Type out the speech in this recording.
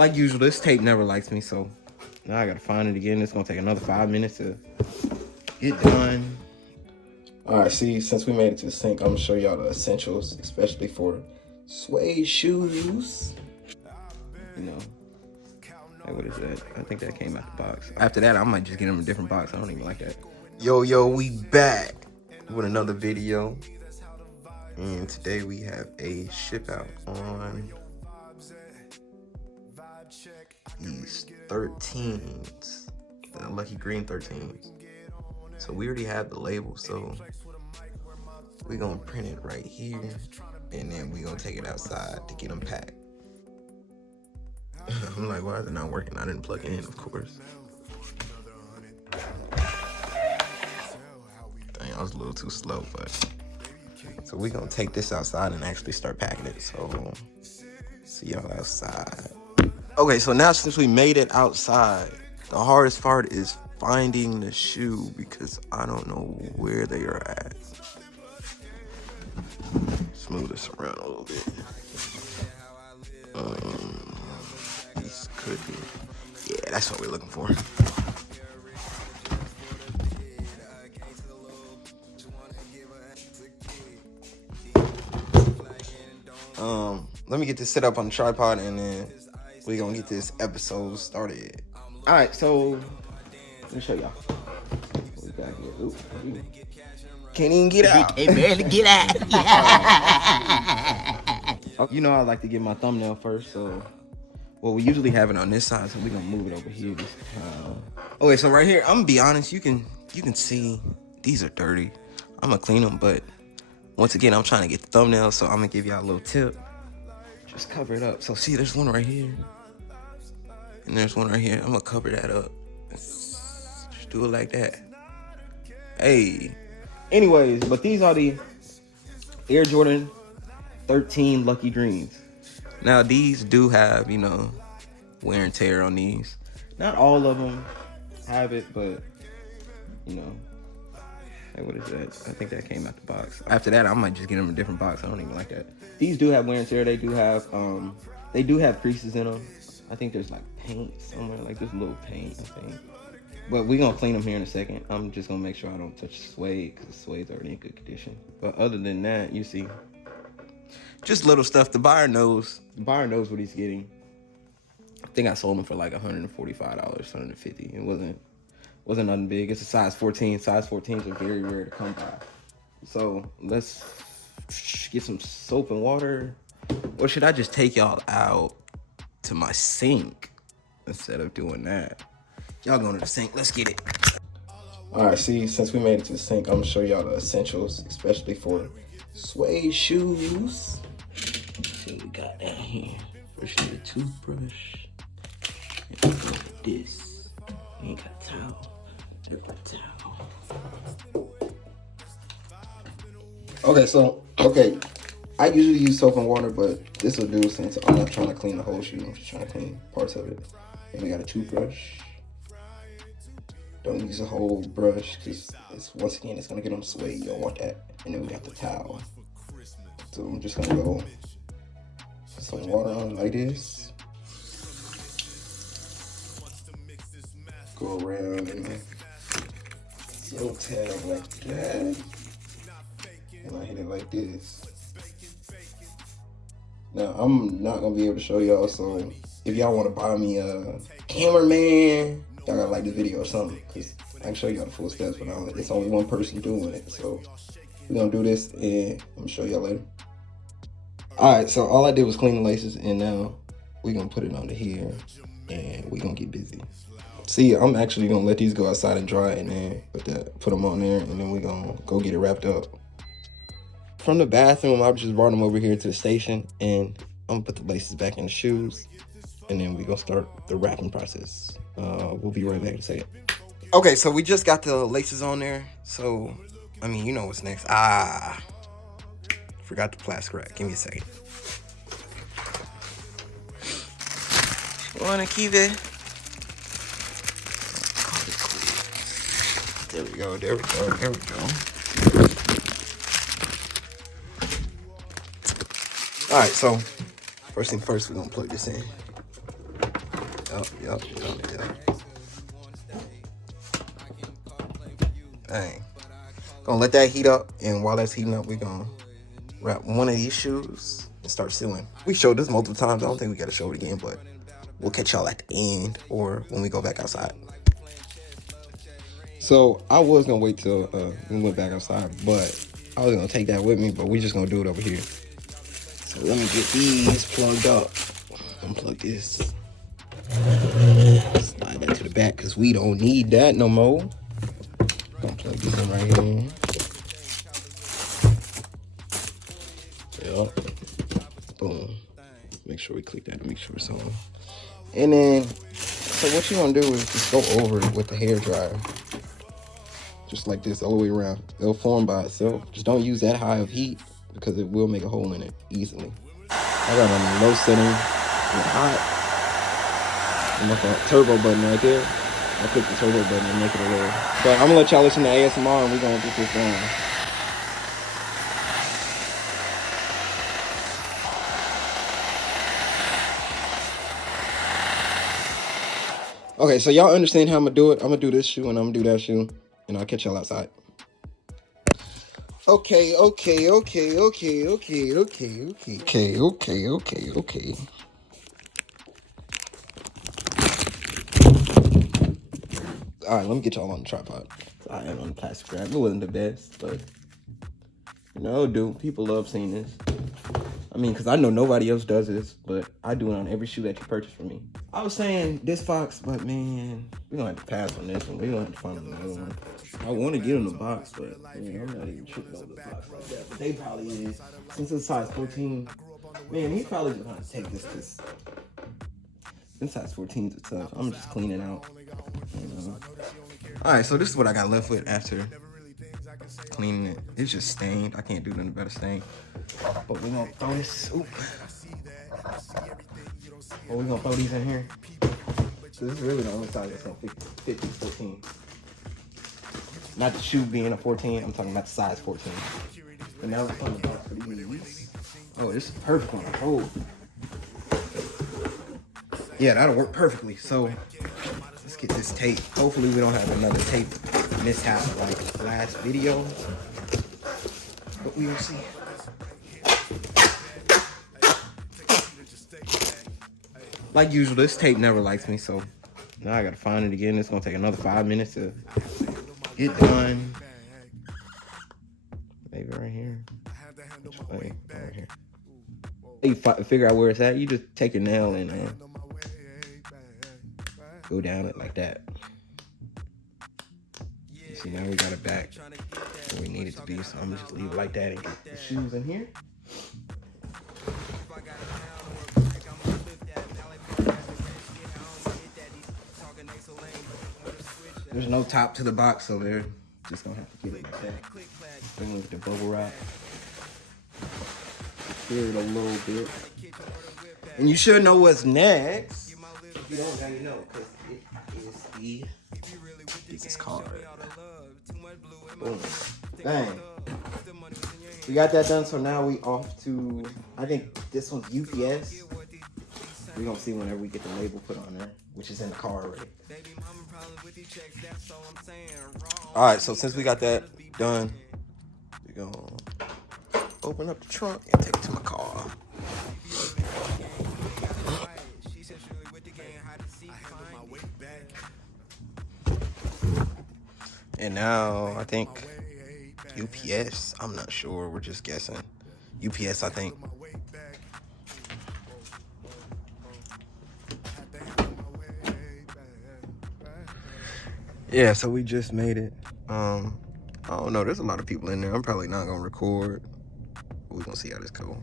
Like usual, this tape never likes me, so now I gotta find it again. It's gonna take another 5 minutes to get done. Alright, see, since we made it to the sink, I'm gonna show y'all the essentials, especially for suede shoes. You know, hey, what is that? I think that came out the box. After that, I might just get them a different box. I don't even like that. Yo, we back with another video. And today we have a ship out on these 13's, the lucky green 13's. So we already have the label, so we're gonna print it right here, and then we're gonna take it outside to get them packed. I'm like, why is it not working? I didn't plug it in, of course. Dang, I was a little too slow, but so we're gonna take this outside and actually start packing it. So see y'all outside. Okay, so now since we made it outside, the hardest part is finding the shoe because I don't know where they are at. Smooth this around a little bit. These could be. Yeah, that's what we're looking for. Let me get this set up on the tripod and then we're gonna get this episode started. All right, so let me show y'all what we got here. Ooh, can't even get out. Can't barely get out. You know I like to get my thumbnail first, so well, we usually have it on this side, so we're gonna move it over here this time. Okay, so right here, I'm gonna be honest, you can see these are dirty. I'm gonna clean them, but once again, I'm trying to get the thumbnail, so I'm gonna give y'all a little tip. Just cover it up. So see, there's one right here. And there's one right here. I'm gonna cover that up. Just do it like that. Hey. Anyways, but these are the Air Jordan 13 Lucky Dreams. Now these do have, you know, wear and tear on these. Not all of them have it, but you know. Hey, what is that? I think that came out the box. After that, I might just get them a different box. I don't even like that. These do have wear and tear. They do have creases in them. I think there's like paint somewhere, like this little paint, I think. But we're gonna clean them here in a second. I'm just gonna make sure I don't touch the suede because the suede's already in good condition. But other than that, you see, just little stuff. The buyer knows what he's getting. I think I sold them for like $145, $150. It wasn't nothing big. It's a size 14. Size 14s are very rare to come by. So let's get some soap and water. Or should I just take y'all out to my sink instead of doing that? Y'all going to the sink. Let's get it. All right, see, since we made it to the sink, I'm gonna show y'all the essentials, especially for suede shoes. Let's see what we got down here. First, you need a toothbrush. And we go with this. We ain't got a towel. There's a towel. Okay, I usually use soap and water, but this will do since I'm not trying to clean the whole shoe. I'm just trying to clean parts of it. And we got a toothbrush. Don't use a whole brush because once again it's gonna get on suede. You don't want that. And then we got the towel. So I'm just gonna go put some water on like this. Go around and seal tab like that. And I hit it like this. Now I'm not gonna be able to show y'all, so if y'all want to buy me a cameraman, y'all gotta like the video or something, because I can show y'all the full steps, but it's only one person doing it. So we're gonna do this and I'm gonna show y'all later. Alright, so all I did was clean the laces, and now we're gonna put it onto here and we're gonna get busy. See, I'm actually gonna let these go outside and dry, and then put them on there, and then we're gonna go get it wrapped up. From the bathroom, I just brought them over here to the station, and I'm gonna put the laces back in the shoes, and then we're gonna start the wrapping process. We'll be right back in a second. Okay, so we just got the laces on there, so, I mean, you know what's next. Forgot the plastic wrap. Give me a second. Wanna keep it? There we go, there we go, there we go. All right, so first thing first, we're gonna plug this in. Yup. Dang. Gonna let that heat up, and while that's heating up, we're gonna wrap one of these shoes and start sealing. We showed this multiple times. I don't think we gotta show it again, but we'll catch y'all at the end or when we go back outside. So I was gonna wait till we went back outside, but I was gonna take that with me, but we just gonna do it over here. So let me get these plugged up. Unplug this. Slide that to the back because we don't need that no more. Gonna plug this in right here. Yep. Boom. Make sure we click that to make sure it's on. And then, so what you want to do is just go over it with the hair dryer. Just like this all the way around. It'll form by itself. Just don't use that high of heat because it will make a hole in it easily. I got on the low setting with hot. And like a turbo button right there. I'll click the turbo button and make it a little. But I'm gonna let y'all listen to ASMR and we're gonna get this going. Okay, so y'all understand how I'm gonna do it. I'm gonna do this shoe and I'm gonna do that shoe, and I'll catch y'all outside. Okay. All right, let me get y'all on the tripod. I am on the plastic wrap. It wasn't the best, but you know, dude, people love seeing this. I mean, because I know nobody else does this, but I do it on every shoe that you purchase from me. I was saying this Fox, but man, we're going to have to pass on this one. We're going to have to find another one. I want to get in the box, but man, I'm not even tripping over the box like that. But they probably is. Since it's size 14, man, he probably just want to take this because since size 14 is tough. I'm just cleaning out. All right, so this is what I got left with after cleaning it. It's just stained. I can't do nothing better stain. But we're gonna throw this. Oop. Well, we're gonna throw these in here. So this is really the only size that's on 50, 14. Not the shoe being a 14. I'm talking about the size 14. And now we're on the box for these. Oh, this is perfect on the hole. Yeah, that'll work perfectly. So let's get this tape. Hopefully we don't have another tape mishap like last video. But we will see. Like usual, this tape never likes me, so now I gotta find it again. It's gonna take another 5 minutes to get done. Maybe right here. Which way? Right here. You figure out where it's at. You just take your nail and go down it like that. You see, now we got it back where we need it to be, so I'm gonna just leave it like that and get the shoes in here. There's no top to the box, so they're just gonna have to get it like that. Then we'll get the bubble wrap. Clear it a little bit. And you should know what's next. If you don't, now you know, because it is the business card. Boom. Dang. We got that done, so now we off to, I think this one's UPS. We're gonna see whenever we get the label put on there, which is in the car already. All right, so since we got that done, we're gonna open up the trunk and take it to my car. And now I think UPS, I'm not sure, we're just guessing. UPS, I think. Yeah, so we just made it. I don't know, there's a lot of people in there. I'm probably not gonna record. We're gonna see how this goes.